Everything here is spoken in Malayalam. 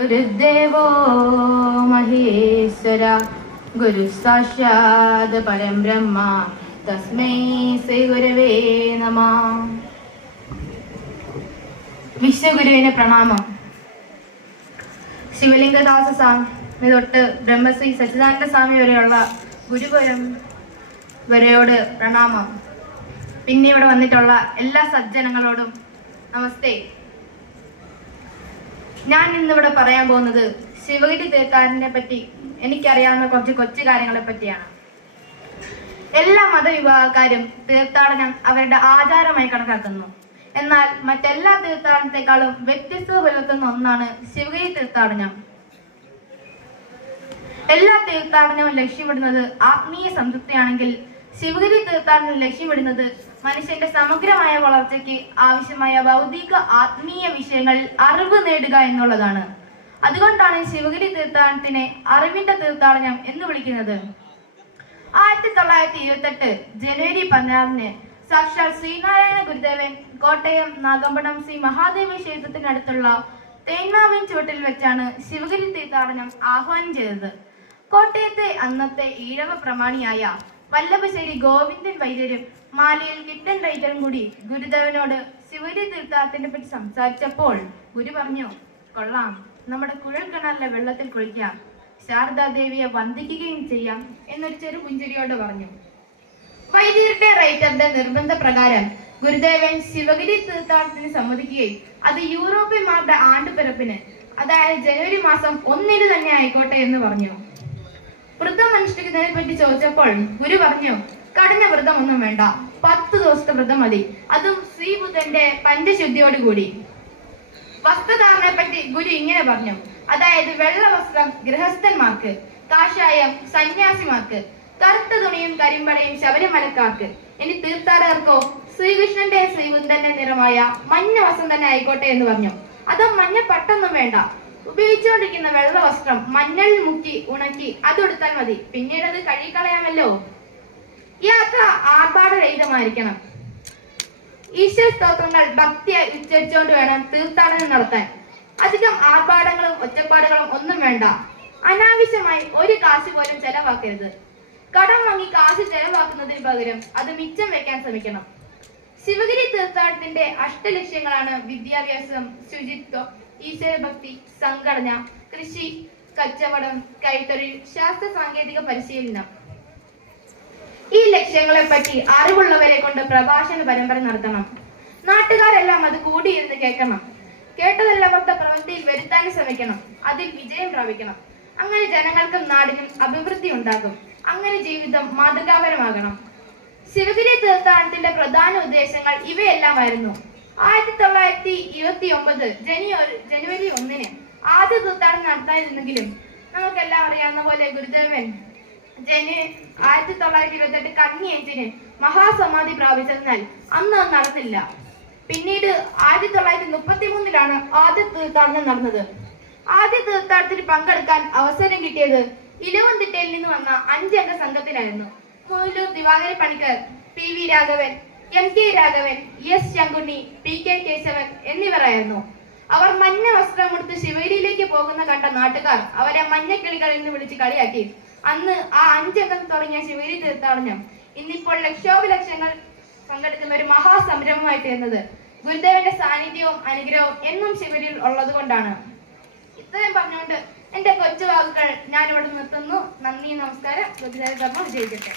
ഗുരുദേവോ മഹേശ്വര ഗുരു സാക്ഷാത് പരം ബ്രഹ്മ തസ്മൈ ശ്രീ ഗുരവേ നമഃ. വിശ്വഗുരുവിന് പ്രണാമം. ശിവലിംഗദാസ സ്വാമി തൊട്ട് ബ്രഹ്മശ്രീ സച്ചിദാനന്ദ സ്വാമി വരെയുള്ള ഗുരുപരം വരെയോട് പ്രണാമം. പിന്നെ ഇവിടെ വന്നിട്ടുള്ള എല്ലാ സജ്ജനങ്ങളോടും നമസ്തേ. ഞാൻ ഇന്നിവിടെ പറയാൻ പോകുന്നത് ശിവഗിരി തീർത്ഥാടനെ പറ്റി എനിക്കറിയാവുന്ന കുറച്ച് കൊച്ചു കാര്യങ്ങളെ പറ്റിയാണ്. എല്ലാ മതവിഭാഗക്കാരും തീർത്ഥാടനം അവരുടെ ആചാരമായി കണക്കാക്കുന്നു. എന്നാൽ മറ്റെല്ലാ തീർത്ഥാടനത്തെക്കാളും വ്യത്യസ്തത പുലർത്തുന്ന ഒന്നാണ് ശിവഗിരി തീർത്ഥാടനം. എല്ലാ തീർത്ഥാടനവും ലക്ഷ്യമിടുന്നത് ആത്മീയ സംതൃപ്തിയാണെങ്കിൽ ശിവഗിരി തീർത്ഥാടനം ലക്ഷ്യമിടുന്നത് മനുഷ്യന്റെ സമഗ്രമായ വളർച്ചയ്ക്ക് ആവശ്യമായ ഭൗതിക ആത്മീയ വിഷയങ്ങളിൽ അറിവ് നേടുക എന്നുള്ളതാണ്. അതുകൊണ്ടാണ് ശിവഗിരി തീർത്ഥാടനത്തിനെ അറിവിന്റെ തീർത്ഥാടനം എന്ന് വിളിക്കുന്നത്. 1928 ജനുവരി 16 സാക്ഷാൽ ശ്രീനാരായണ ഗുരുദേവൻ കോട്ടയം നാഗമ്പടം ശ്രീ മഹാദേവ ക്ഷേത്രത്തിനടുത്തുള്ള തേന്മാവിൻ ചുവട്ടിൽ വെച്ചാണ് ശിവഗിരി തീർത്ഥാടനം ആഹ്വാനം ചെയ്തത്. കോട്ടയത്തെ അന്നത്തെ ഈഴവ പ്രമാണിയായ വല്ലഭശ്ശേരി ഗോവിന്ദൻ വൈദ്യരും മാലയിൽ കിട്ടൻ റൈറ്ററും കൂടി ഗുരുദേവനോട് ശിവഗിരി തീർത്ഥാടനത്തിനെ പറ്റി സംസാരിച്ചപ്പോൾ ഗുരു പറഞ്ഞു, കൊള്ളാം, നമ്മുടെ കുഴൽ കിണറിലെ വെള്ളത്തിൽ കുളിക്കാം, ശാരദാദേവിയെ വന്ദിക്കുകയും ചെയ്യാം എന്നൊരു ചെറു പുഞ്ചിരിയോട് പറഞ്ഞു. വൈദ്യരുടെ റൈറ്ററുടെ നിർബന്ധ പ്രകാരം ഗുരുദേവൻ ശിവഗിരി തീർത്ഥാടനത്തിന് സമ്മതിക്കുകയും അത് യൂറോപ്യന്മാരുടെ ആണ്ടുപിറപ്പിന്, അതായത് ജനുവരി മാസം 1 തന്നെ ആയിക്കോട്ടെ എന്ന് പറഞ്ഞു. വ്രതം അനുഷ്ഠിക്കുന്നതിനെ പറ്റി ചോദിച്ചപ്പോൾ ഗുരു പറഞ്ഞു, കഠിന വ്രതം ഒന്നും വേണ്ട, 10 ദിവസത്തെ വ്രതം മതി, അതും ശ്രീബുദ്ധന്റെ പഞ്ചശുദ്ധിയോടുകൂടി. വസ്ത്രധാരണയെ പറ്റി ഗുരു ഇങ്ങനെ പറഞ്ഞു, അതായത് വെള്ള വസ്ത്രം ഗൃഹസ്ഥന്മാർക്ക്, കാഷായം സന്യാസിമാർക്ക്, കറുത്ത തുണിയും കരിമ്പടയും ശബരിമലക്കാർക്ക്, ഇനി തീർത്ഥാടകർക്കോ ശ്രീകൃഷ്ണന്റെ ശ്രീബുദ്ധന്റെ നിറമായ മഞ്ഞ വസ്ത്രം തന്നെ ആയിക്കോട്ടെ എന്ന് പറഞ്ഞു. അതും മഞ്ഞ പട്ടൊന്നും വേണ്ട, ഉപയോഗിച്ചുകൊണ്ടിരിക്കുന്ന വെള്ള വസ്ത്രം മഞ്ഞളിൽ മുക്കി ഉണക്കി അതെടുത്താൽ മതി, പിന്നീട് അത് കഴുകിക്കളയാമല്ലോ. യാത്ര ആർഭാടരഹിതമായിരിക്കണം. ഈശ്വര സ്തോത്രങ്ങൾ ഭക്തിയായി ഉച്ചരിച്ചുകൊണ്ട് വേണം തീർത്ഥാടനം നടത്താൻ. അധികം ആർഭാടങ്ങളും ഒച്ചപ്പാടുകളും ഒന്നും വേണ്ട. അനാവശ്യമായി ഒരു കാശ് പോലും ചെലവാക്കരുത്. കടം വാങ്ങി കാശ് ചെലവാക്കുന്നതിന് പകരം അത് മിച്ചം വെക്കാൻ ശ്രമിക്കണം. ശിവഗിരി തീർത്ഥാടനത്തിന്റെ അഷ്ടലക്ഷ്യങ്ങളാണ് വിദ്യാഭ്യാസം, ശുചിത്വം, ഈശ്വരഭക്തി, സംഘടന, കൃഷി, കച്ചവടം, കൈത്തൊഴിൽ, ശാസ്ത്ര സാങ്കേതിക പരിശീലനം. ഈ ലക്ഷ്യങ്ങളെ പറ്റി അറിവുള്ളവരെ കൊണ്ട് പ്രഭാഷണ പരമ്പര നടത്തണം. നാട്ടുകാരെല്ലാം അത് കൂടിയിരുന്ന് കേൾക്കണം. കേട്ടതെല്ലാം അവരുടെ പ്രവൃത്തിയിൽ വരുത്താൻ ശ്രമിക്കണം. അതിൽ വിജയം പ്രാപിക്കണം. അങ്ങനെ ജനങ്ങൾക്കും നാടിനും അഭിവൃദ്ധി ഉണ്ടാകും. അങ്ങനെ ജീവിതം മാതൃകാപരമാകണം. ശിവഗിരി തീർത്ഥാടനത്തിന്റെ പ്രധാന ഉദ്ദേശങ്ങൾ ഇവയെല്ലാമായിരുന്നു. 1929 ജനുവരി 1 ആദ്യ തീർത്ഥാടനം നടത്താനിരുന്നെങ്കിലും നമുക്കെല്ലാം അറിയാവുന്ന പോലെ ഗുരുദേവൻ 1928 കന്നി 5 മഹാസമാധി പ്രാപിച്ചതിനാൽ അന്ന് അത് നടന്നില്ല. പിന്നീട് 1933 ആദ്യ തീർത്ഥാടനം നടന്നത്. ആദ്യ തീർത്ഥാടനത്തിൽ പങ്കെടുക്കാൻ അവസരം കിട്ടിയത് ഇലവന്തിട്ടയിൽ നിന്ന് വന്ന 5 അംഗ സംഘത്തിനായിരുന്നു. Mooloor Divakara Panicker, PV Raghavan, MK Raghavan, S Sankunni, PK Keshavan എന്നിവരായിരുന്നു. അവർ മഞ്ഞ വസ്ത്രമെടുത്ത് ശിവഗിരിയിലേക്ക് പോകുന്ന കണ്ട നാട്ടുകാർ അവരെ മഞ്ഞക്കിളികൾ എന്ന് വിളിച്ച് കളിയാക്കി. അന്ന് ആ 5 അംഗം തുടങ്ങിയ ശിവഗിരി തീർത്ഥാടനം ഇന്നിപ്പോൾ ലക്ഷോപലക്ഷങ്ങൾ പങ്കെടുക്കുന്ന ഒരു മഹാസംരംഭമായി തീർന്നത് ഗുരുദേവന്റെ സാന്നിധ്യവും അനുഗ്രഹവും എന്നും ശിവഗിരിയിൽ ഉള്ളത് കൊണ്ടാണ്. ഇത്രയും പറഞ്ഞുകൊണ്ട് എന്റെ കൊച്ചു വാക്കുകൾ ഞാനിവിടെ നിർത്തുന്നു. നന്ദി, നമസ്കാരം. ഗുരുദേവ ധർമ്മം വിജയിക്കട്ടെ.